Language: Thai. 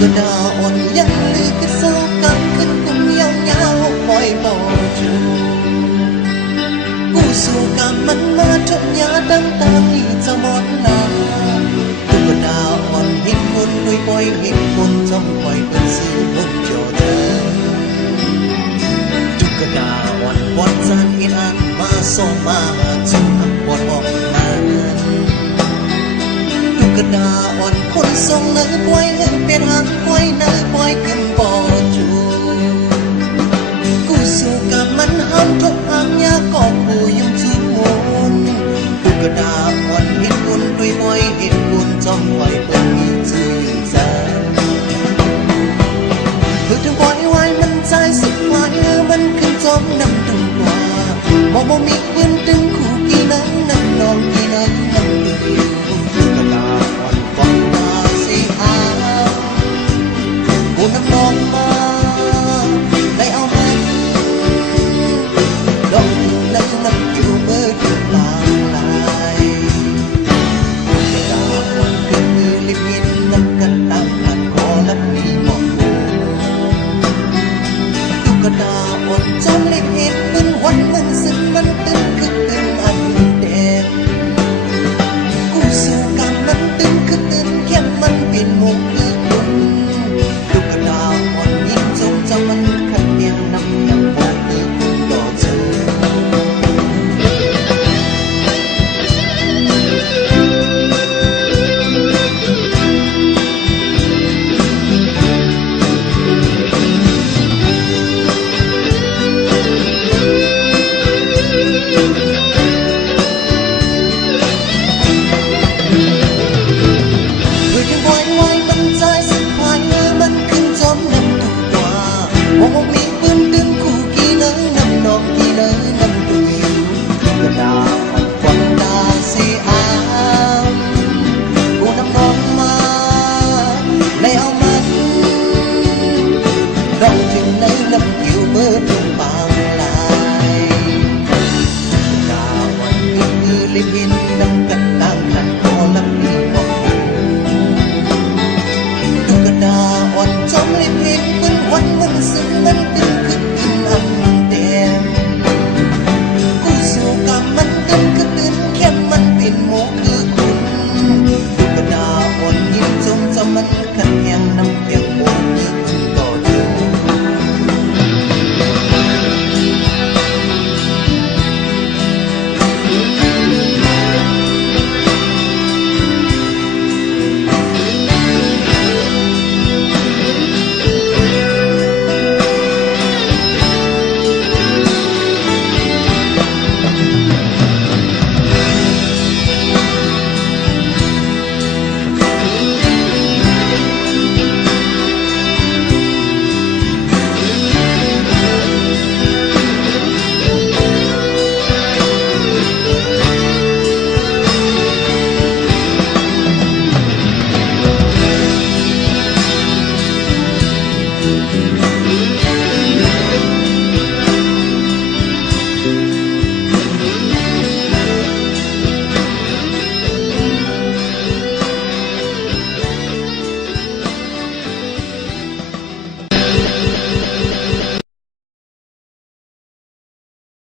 ก็ดาอ่อนยังลือก็เศร้ากันขึ้นกุมยาวๆปล่อยบอกจูกูสู้กับมันมาจนยาดังตามนี่จะหมดลากูก็ดาอ่อนเห็นคนด้วยปล่อยเห็นคนจำปล่อยเป็นซื้อพบโจเธอจุกกระดาอ่อนวัดจานเอ็นอันมาส่งมาจุกปวดออกมากระดาอ่อนคนทรงเนื้อปล่อยเนื้อเป็นหางปล่อยเนื้อปล่อยกันบ่จูกูสู้กับมันห้ามทุกหางยาก็กูยังจูมุนกูกระดาอ่อนเห็นคนด้วยบ่อยเห็นคนจอมไว้เปิดมีจืออยู่ใจเพื่อถึงปล่อยไว้มันใจสุดฟ้ามันขึ้นจอมนำตึงกว่าบ่มีเพื่อนตึงคู่กี่นั้นนั่งนอนกี่นั้นนั่งอยู่น้ำนองมาได้เอามันลงนั่งนั่งอยู่เมื่อถึงบางลายกระดาษวันขึ้นมือลิบยินนับกันตั้งหันคอและมีหมอกดูกระดาษอ่อนจำลิบยินมันวันมันสึกมันตึงคือตึงอันเด็ดกูสู้กับมันตึงคือตึงเข้มมันเป็นหมูคือคุณมันขัดเตียงน้ำยังบอกมีคุณต่อเจอเพื่อยังไว้มันใจสุดท้ายมันขึ้นจมน้ำทุกว่ามีปืนดึงคู่กี่เนยน้ำนองกี่เนยน้ำดูอยู่กระดาษอันควันดาเสียอามกูน้ำนองมาได้เอามันดองถึงในน้ำกิ้วเบิดลงบางลายกระดาษวันนี้ลิบหิน